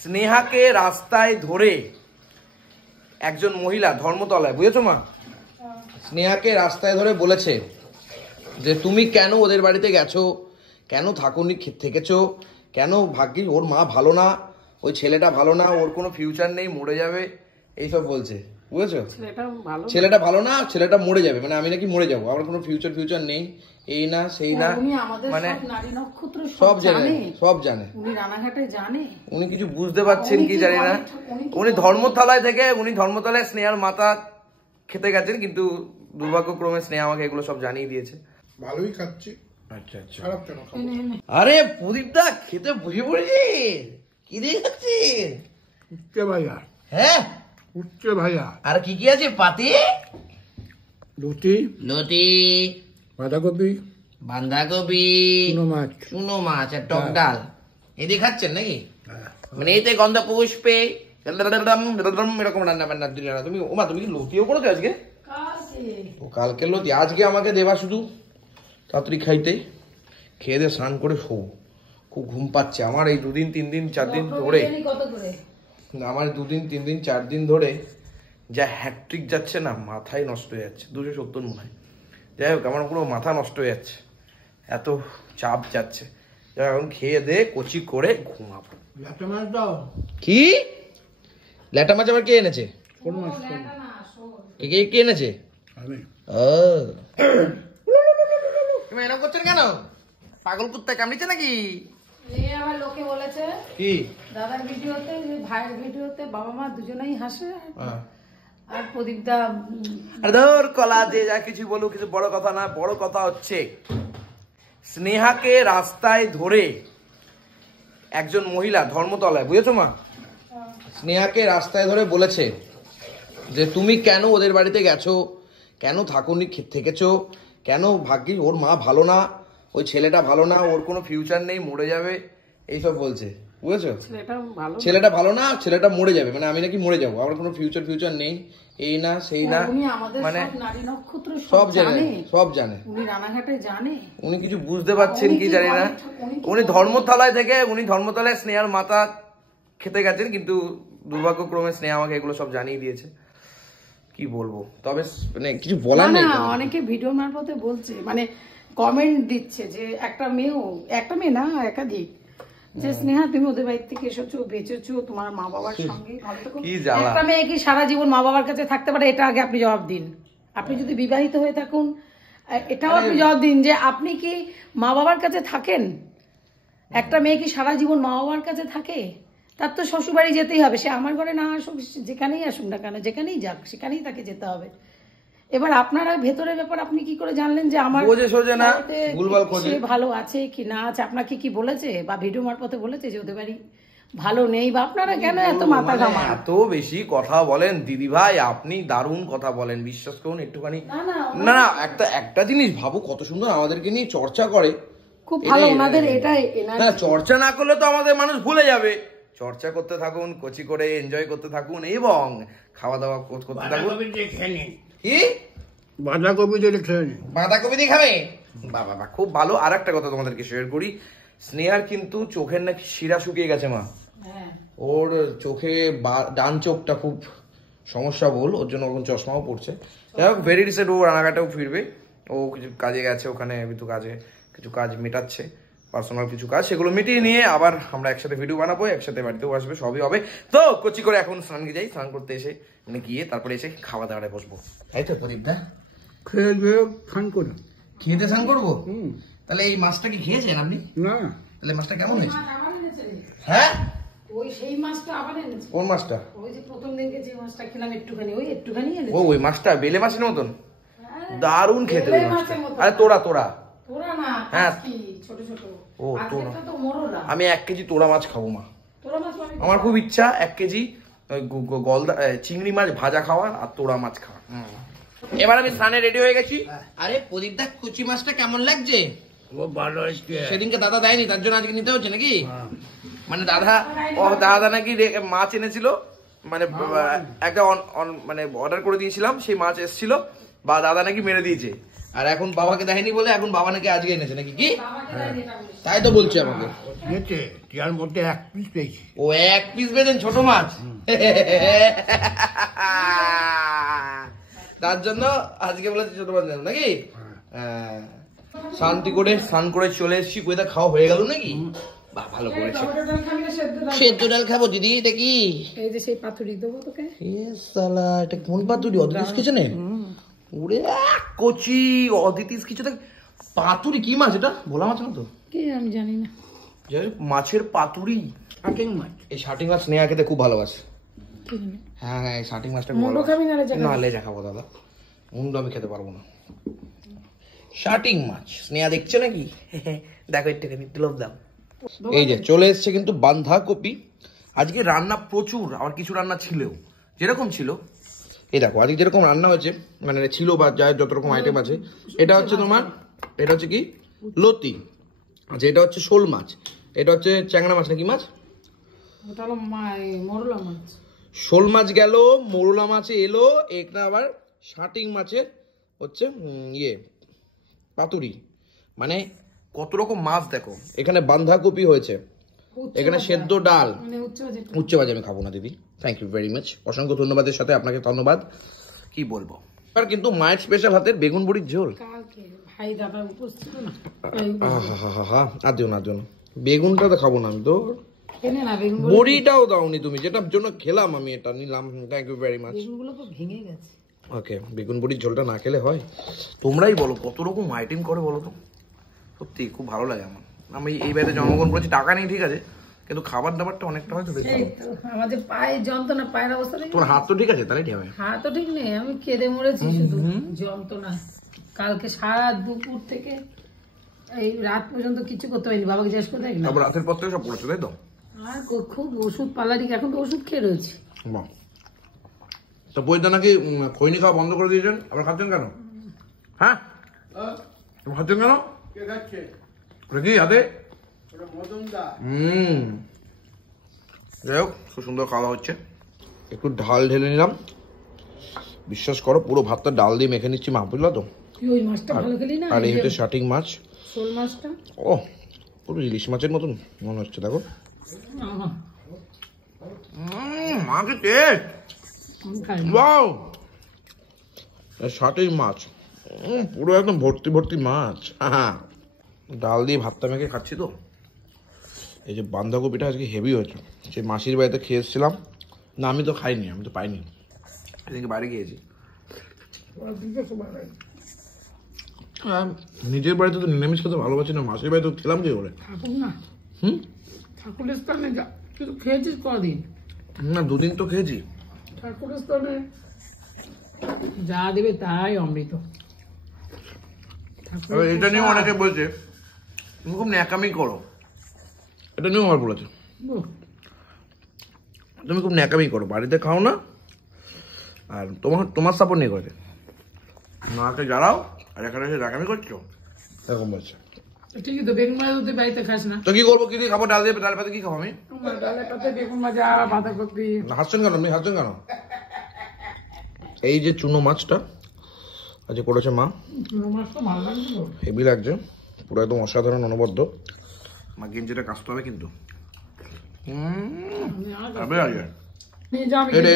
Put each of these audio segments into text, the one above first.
স্নেহাকে রাস্তায় ধরে একজন মহিলা ধর্মতলায়, বুঝেছো মা, স্নেহাকে রাস্তায় ধরে বলেছে যে তুমি কেন ওদের বাড়িতে গেছো, কেন থাকুনি থেকেছো, কেন ভাগ্যিস ওর মা ভালো না, ওই ছেলেটা ভালো না, ওর কোনো ফিউচার নেই, মরে যাবে, এইসব বলছে, বুঝেছো? ছেলেটা ভালো না, ছেলেটা মরে যাবে, মানে আমি নাকি মরে যাবো, আমার কোনো ফিউচার নেই, এই না সেই না, মানে সব জানে, সব জানে, উনি কিছু বুঝতে পারছেন কি জানি না। উনি ধর্মতলায় থেকে ধর্মতলায় স্নেহার মাথা খেতে গেছেন, কিন্তু দুর্ভাগ্যক্রমে স্নেহা আমাকে এগুলো সব জানিয়ে দিয়েছে। ভালোই খাচ্ছি। আচ্ছা আচ্ছা। আরে প্রদীপ দা খেতে বসে পড়েছি, কি দিয়ে খাচ্ছেন? উচ্চে ভাইয়া। হ্যাঁ উচ্চে ভাইয়া। আর কি কি আছে পাতে? লতি, বাঁধাকপি, চুনো মাছ আর টক ডাল, এই দিয়ে খাচ্ছেন নাকি? মানে এতে গন্ধ পুষ্পে এরকম রান্না বান্না দিলে না তুমি? ওমা তুমি কি লতিও করেছো আজকে? ও কালকে লতি, আজকে আমাকে দেবা শুধু তাড়াতাড়ি খাইতে, খেয়ে দিয়ে স্নান করে শো, খুব ঘুম পাচ্ছে আমার এই 2 দিন 3 দিন 4 দিন ধরে, আমার 2 দিন 3 দিন 4 দিন ধরে যা হ্যাট্রিক যাচ্ছে না, মাথায় নষ্ট হয়ে যাচ্ছে, 270 মনে হয়, যাই হোক আমার পুরো মাথা নষ্ট হয়ে যাচ্ছে, এত চাপ যাচ্ছে, এখন খেয়ে দে কচি করে ঘুমাবো। ল্যাটা মাছ দাও। কি ল্যাটা মাছ আবার কে এনেছে? কোন মাছ? কে এনেছে? আমি। তুমি এরকম করছেন কেন? পাগল কুত্তা কামড়িছে নাকি? আবার লোকে বলেছে কি দাদার ভিডিওতে, যে ভাইয়ের ভিডিওতে বাবা মা দুজনেই হাসে, আর প্রদীপ দা ধর কলা যে যা কিছু বলুক, কিছু বড় কথা না, বড় কথা হচ্ছে স্নেহাকে রাস্তায় ধরে একজন মহিলা ধর্মতলায়, বুঝেছো মা, স্নেহাকে রাস্তায় ধরে বলেছে যে তুমি কেন ওদের বাড়িতে গেছো, কেন থাকুনি থেকেছো, কেন ভাগ্যিস ওর মা ভালো না, ওই ছেলেটা ভালো না, ওর কোনো ফিউচার নেই, মরে যাবে, এইসব বলছে, বুঝেছো? ছেলেটা ভালো না, ছেলেটা মরে যাবে, মানে আমি নাকি মরে যাবো, আমার কোনো ফিউচার নেই, এই না সেই না, মানে সব জানে, সব জানে, উনি কিছু বুঝতে পারছেন কি জানি না। উনি ধর্মতলায় থেকে ধর্মতলায় স্নেহার মাথা খেতে গেছেন, কিন্তু দুর্ভাগ্যক্রমে স্নেহা আমাকে এগুলো সব জানিয়ে দিয়েছে, কি বলবো, তবে মানে কিছু বলার নেই। অনেকে ভিডিও মারফতে বলছে, মানে কমেন্ট দিচ্ছে যে একটা মেয়ে না একাধিক, যে স্নেহা তুমি ওদের বাড়ি থেকে এসেছো, বেঁচেছো তোমার মা বাবার সঙ্গে, একটা মেয়ে কি সারা জীবন মা বাবার কাছে থাকতে পারে? এটা আগে আপনি জবাব দিন। আপনি যদি বিবাহিত হয়ে থাকুন, এটাও আপনি জবাব দিন যে আপনি কি মা বাবার কাছে থাকেন? একটা মেয়ে কি সারা জীবন মা বাবার কাছে থাকে? তার তো শ্বশুরবাড়ি যেতেই হবে, সে আমার ঘরে না আসুক, যেখানেই আসুক না কেন, যেখানেই যাক সেখানেই তাকে যেতে হবে। এবার আপনারা ভেতরের ব্যাপার আপনি কি করে জানলেন যে আমার সে ভালো আছে কি না আছে? আপনাকে কি বলেছে বা ভিডিও মারফতে বলেছে যে ওদের বাড়ি ভালো নেই? বা আপনারা কেন এত মাথা ঘামান, এত বেশি কথা বলেন দিদি ভাই? আপনি দারুণ কথা বলেন, বিশ্বাস করুন একটুখানি। না না, একটা জিনিস ভাবো, কত সুন্দর আমাদেরকে নিয়ে চর্চা করে, খুব ভালো ওনাদের এটাই। না চর্চা না করলে তো আমাদের মানুষ ভুলে যাবে, চর্চা করতে থাকুন, কচি করে এনজয় করতে থাকুন এবং খাওয়া দাওয়া করতে থাকুন। কি বাঁধাকপি দিয়ে খেয়ে নি? বাঁধাকপি দিয়ে খাবে? বাবা খুব ভালো। আর একটা কথা তোমাদেরকে শেয়ার করি, স্নেহার কিন্তু চোখের নাকি শিরা শুকিয়ে গেছে মা, ওর চোখে ডান চোখটা খুব সমস্যা বল, ওর জন্য এখন চশমাও পড়ছে। যাই হোক ভেরি রিসেন্ট ও রানাঘাটেও ফিরবে, ও কিছু কাজে গেছে, ওখানে কিছু কাজ মেটাচ্ছে, পার্সোনাল কিছু কাজ, সেগুলো মিটিয়ে নিয়ে আবার আমরা একসাথে ভিডিও বানাবো, একসাথে বাড়িতেও আসবে, সবই হবে। তো কচি করে এখন স্নান যাই, স্নান করতে এসে মানে গিয়ে তারপরে এসে খাওয়া দাওয়ায় বসবো, তাই তো প্রদীপ দা? খেতে স্নান করবো? তাহলে এই মাছটা কি খেয়েছেন আপনি? না। তাহলে মাছটা কেমন হয়েছে? হ্যাঁ ওই সেই মাছটা আবার এনেছে। কোন মাছটা? ওই যে প্রথম দিনকে যে মাছটা খেলাম একটুখানি এনেছে। ওই মাছটা বেলে মাছের মতন দারুণ খেতে ওই মাছটা। আরে তোরা না, হ্যাঁ ছোট ছোট। ও তোরা, তো মোরলা। আমি 1 কেজি তোরা মাছ খাবো মা, তোরা মাছ আমার খুব ইচ্ছা 1 কেজি গলদা চিংড়ি মাছ ভাজা খাওয়ার আর তোরা মাছ খাওয়া। এবার আমি স্নানে রেডি হয়ে গেছি। আরে প্রদীপ দা কুচি মাছটা কেমন লাগছে? সেদিনকে দাদা দেয়নি, তার জন্য আজকে নিতে হচ্ছে নাকি? মানে দাদা নাকি মাছ এনেছিল, মানে একটা মানে অর্ডার করে দিয়েছিলাম, সেই মাছ এসেছিল, বা দাদা নাকি মেরে দিয়েছে, আর এখন বাবাকে দেয়নি বলে এখন বাবা নাকি আজকে এনেছে নাকি কি তাই তো বলছি আমাকে নিয়েছে টিয়ার মধ্যে 1 পিস পেয়েছি। ও 1 পিস পেয়েছেন ছোট মাছ তার জন্য আজকে বলেছি ছোট মাছ নেন নাকি হ্যাঁ স্নান করে চলে এসেছি কোথা খাওয়া হয়ে গেল নাকি বাহ ভালো করেছে সেদ্ধ ডাল খাবো দিদি এটা কি এই যে সেই পাতুরি দেবো তোকে সালা এটা কোন পাতুরি অদিতিস কিচেনে ওরে কচি অদিতিস কিচেনে পাতুরি কি মাছ এটা ভোলা মাছ না তো কি আমি জানি না মাছের পাতুরি শাটিং মাছ। এই শাটিং মাছ স্নেহা খেতে খুব ভালোবাসে কি জানি হ্যাঁ হ্যাঁ এই শাটিং মাছটা মুন্ডু খাবি না লেজা না লেজা খাবো দাদা মুন্ডু আমি খেতে পারবো না শাটিং মাছ স্নেহা দেখছো নাকি দেখো একটুখানি তুলব দাম এই যে চলে এসছে কিন্তু বাঁধাকপি আজকে রান্না প্রচুর আবার কিছু রান্না ছিল যেরকম ছিল এই দেখো আজকে যেরকম রান্না হয়েছে মানে ছিল বা যায় যত রকম আইটেম আছে এটা হচ্ছে তোমার এটা হচ্ছে কি লতি আচ্ছা এটা হচ্ছে শোল মাছ এটা হচ্ছে চ্যাংড়া মাছ নাকি মাছ ওটা হলো মোরলা মাছ শোল মাছ গেল মোরলা মাছে এলো একটা আবার শাটিং মাছের হচ্ছে পাতুরি মানে কত রকম মাছ দেখো এখানে বাঁধাকপি হয়েছে এখানে সেদ্ধ ডাল মানে উচ্চ বাজে আমি খাবো না দিদি থ্যাংক ইউ ভেরি মাচ অসংখ্য ধন্যবাদের সাথে আপনাকে ধন্যবাদ কি বলবো আর কিন্তু মায়ের স্পেশাল হাতের বেগুন বড়ির ঝোল কালকে ভাই দাদা উপস্থিত না আর দিও না বেগুনটা তো খাবো না আমি তো কেনে না বেগুন বড়িটাও দাওনি তুমি যেটার জন্য খেলাম আমি এটা নিলাম থ্যাংক ইউ ভেরি মাচ বেগুনগুলো তো ভেঙে গেছে ওকে বেগুন বড়ির ঝোলটা না খেলে হয় তোমরাই বলো কত রকম আইটেম করে বলো তো সত্যি খুব ভালো লাগে আমার আমি এই বাড়িতে জন্মগ্রহণ করেছি টাকা নেই ঠিক আছে কিন্তু খাবার দাবারটা অনেকটা হয়তো বেশি এই তো আমাদের পায়ে যন্ত্রণা পায়ের অবস্থা দেখি তোমার হাত তো ঠিক আছে তাহলে ঠিক হবে হাত তো ঠিক নেই আমি কেঁদে মরেছি শুধু যন্ত্রণা কালকে সারা দুপুর থেকে এই রাত পর্যন্ত কিছু করতে পারিনি বাবাকে জিজ্ঞেস করে দেখলাম তারপর রাতের পর থেকে সব পড়েছে তাই তো আর খুব ওষুধ পালারি এখন তো ওষুধ খেয়ে রয়েছে বাহ তো বইটা নাকি খৈনি খাওয়া বন্ধ করে দিয়েছেন আবার খাচ্ছেন কেন হ্যাঁ খাচ্ছেন কেন কে খাচ্ছে? কি হাতে ওটা মদনদা। যাই হোক খুব সুন্দর খাওয়া হচ্ছে একটু ঢাল ঢেলে নিলাম বিশ্বাস করো পুরো ভাতটা ডাল দিয়ে মেখে নিচ্ছি মা বুঝলা তো তুই ওই মাছটা ভালো খেলি না আর এই হচ্ছে শাটিং মাছ শোল মাছটা ও পুরো ইলিশ মাছের মতন মনে হচ্ছে দেখো মাছের টেস্ট আমি খাই ওয়াও শাটিং মাছ পুরো একদম ভর্তি ভর্তি মাছ ডাল দিয়ে ভাতটা মেখে খাচ্ছি তো এই যে বাঁধাকপিটা আজকে হেভি হয়েছে সেই মাসির বাড়িতে খেয়ে এসেছিলাম না আমি তো খাইনি আমি তো পাইনি এদিকে বাইরে গিয়েছি নিজের বাড়িতে তো নিরামিষ খেতে ভালোবাসি না মাসির বাড়িতে খেলাম যে করে ঠাকুর না হুম ঠাকুরের স্থানে যা কিন্তু খেয়েছিস কদিন না দুদিন তো খেয়েছি ঠাকুরের স্থানে যা দেবে তাই অমৃত এবার এটা নিয়েও অনেকে বলছে তুমি খুব ন্যাকামি করো এটা নিয়েও আমার বলেছে তুমি খুব ন্যাকামি করো বাড়িতে খাও না আর তোমার সাপোর্ট নিয়ে করেছে মাকে জ্বালাও আর এখানে এসে ন্যাকামি করছো এরকম বলছে ঠিকই তো বেগুন ভাজা তুই বাড়িতে খাস না তো কি করবো কি দিয়ে খাবো ডাল দিয়ে ডাল পাতে কি খাবো আমি ডালের পাতে বেগুন ভাজা বাঁধাকপি হাসছেন কেন আপনি হাসছেন কেন এই যে চুনো মাছটা আজকে করেছে মা মাছটা ভালো লাগছিল হেভি লাগছে পুরো একদম অসাধারণ অনবদ্য মা গেঞ্জিটা কাচতে হবে কিন্তু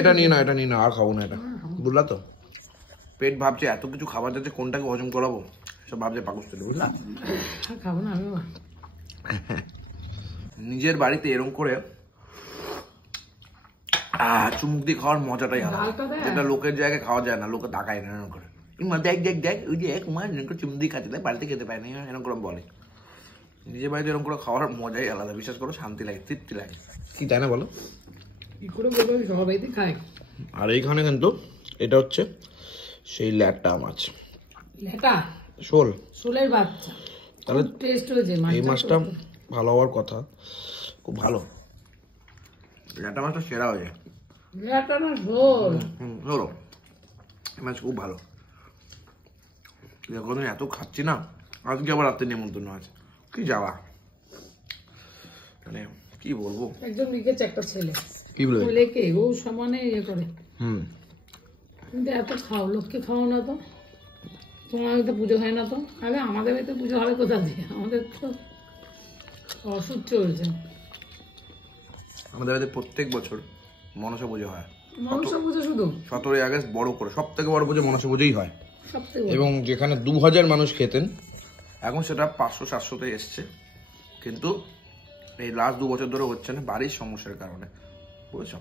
এটা নিয়ে না আর খাবো না এটা বুঝলা তো পেট ভাবছে এত কিছু খাবার যাচ্ছে কোনটাকে হজম করাবো সব ভাবছে পাকস্থলী বুঝলা খাবো না আমি নিজের বাড়িতে এরকম করে চুমুক দিয়ে খাওয়ার মজাটাই আলাদা যেটা লোকের জায়গায় খাওয়া যায় না লোকে তাকায় না এরকম করে দেখ ওই যে চুমুক দিয়ে খাচ্ছে বাড়িতে খেতে পায় না এরকম করে বলে নিজের বাড়িতে এরকম করে খাওয়ার মজাই আলাদা বিশ্বাস করো শান্তি লাগে তৃপ্তি লাগে কি তাই না বলো কি করে বলবো সবার বাড়িতে খায় আর এইখানে কিন্তু এটা হচ্ছে সেই ল্যাটা মাছ ল্যাটা শোলের বাচ্চা তাহলে টেস্ট হয়েছে এই মাছটা ভালো হওয়ার কথা খুব ভালো ল্যাটা মাছটা সেরা হয়ে যায় ল্যাটা না ঝোল ধরো এই মাছ খুব ভালো যখন এত খাচ্ছি না আজকে আবার রাত্রে নেমন্তন্ন আছে কি যাওয়া মানে কি বলবো একজন লিখেছে একটা ছেলে কি বলবো ছেলেকে ও সমানে ইয়ে করে হুম কিন্তু এত খাও লোককে খাও না তো তোমার বাড়িতে পুজো হয় না তো? আরে আমাদের বাড়িতে পুজো হবে কোথা দিয়ে? আমাদের তো অসুখ চলছে। আমাদের বাড়িতে প্রত্যেক বছর মনসা পুজো হয়। মনসা পুজো শুধু 17ই আগস্ট বড় করে, সব থেকে বড় পুজো মনসা পুজোই হয়। সবথেকে বড়। এবং যেখানে 2000 মানুষ খেতেন, এখন সেটা 500-700-তে এসছে। কিন্তু এই লাস্ট 2 বছর ধরে হচ্ছে না, বাড়ির সমস্যার কারণে, বুঝছো?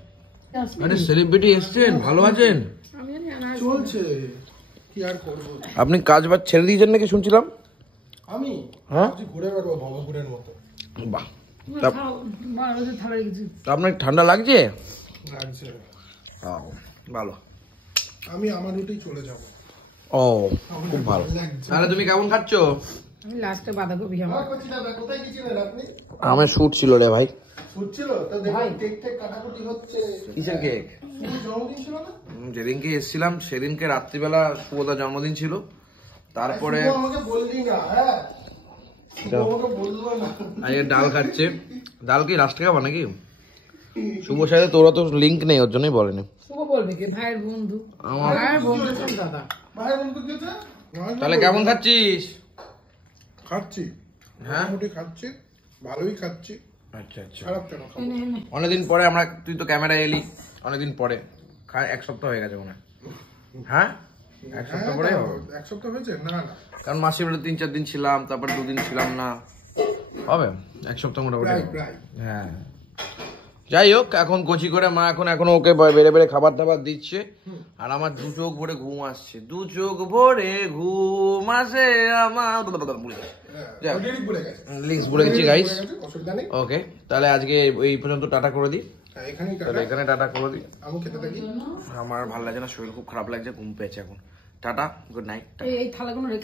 আরে সেলিব্রিটি এসছেন, ভালো আছেন? আমি জানি আনাজ চলছে, কি আর করবো। আপনি কাজ বাজ ছেড়ে দিয়েছেন নাকি শুনছিলাম? আমি হ্যাঁ, ঘুরে বেড়াবো ভবঘুরের মতো। বাহ। থালা রেখেছি। তা আপনার ঠান্ডা লাগছে? লাগছে। হ্যাঁ, ভালো। আমি আমার রুটেই চলে যাব। ও, খুব ভালো। তাহলে তুমি কেমন খাচ্ছ? আমি লাস্টে বাঁধাকপি খাবো। কোথায় গেছিলেন আপনি? আমার শুট ছিল রে ভাই। শুনছিল তো, দেখুন কেক টেক কাটাকুটি হচ্ছে। কিসের কেক? জন্মদিন ছিল না? যেদিনকে এসেছিলাম সেদিনকে রাত্রিবেলা শুভদার জন্মদিন ছিল। তারপরে শুভ আমাকে বললি না, হ্যাঁ শুভ আমাকে বললো না। আজকে ডাল খাচ্ছে। ডাল কি লাস্টে খাবা নাকি? শুভর সাথে তোরা তো লিঙ্ক নেই, ওর জন্যই বলেনি। শুভ বলবে কি ভাইয়ের বন্ধু? আমার ভাইয়ের বন্ধু কোন দাদা? ভাইয়ের বন্ধু কেছে? তাহলে কেমন খাচ্ছিস? খাচ্ছি, হ্যাঁ, মোটামুটি খাচ্ছি, ভালোই খাচ্ছি, আচ্ছা আচ্ছা। খারাপ কেন খাবো? অনেকদিন পরে আমরা, তুই তো ক্যামেরা এলি অনেকদিন পরে, 1 সপ্তাহ হয়ে গেছে মনে হয়। হ্যাঁ, 1 সপ্তাহ পরে হ্যাঁ, এক সপ্তাহ হয়েছে না না, কারণ মাসির বাড়িতে 3-4 দিন ছিলাম, তারপরে 2 দিন ছিলাম না, হবে 1 সপ্তাহ মোটামুটি প্রায় হবে। প্রায়। হ্যাঁ, যাই হোক, এখন কচি করে মা এখনো ওকে বেড়ে বেড়ে খাবার দাবার দিচ্ছে। আর আমার 2 চোখ ভরে ঘুম আসছে, 2 চোখ ভরে ঘুম আসে আমার। হ্যাঁ, লিরিক ভুলে গেছে। লিঙ্কস বলে গেছি গাইস। অসুবিধা নেই। ওকে, তাহলে আজকে এই পর্যন্ত টাটা করে দিই। হ্যাঁ, এখানেই তাহলে এখানে টাটা করে দিই। আমি খেতে থাকি। আমার ভালো লাগছে না, শরীর খুব খারাপ লাগছে, ঘুম পেয়েছে এখন। Tata, good night. এই থালাগুলো রেখে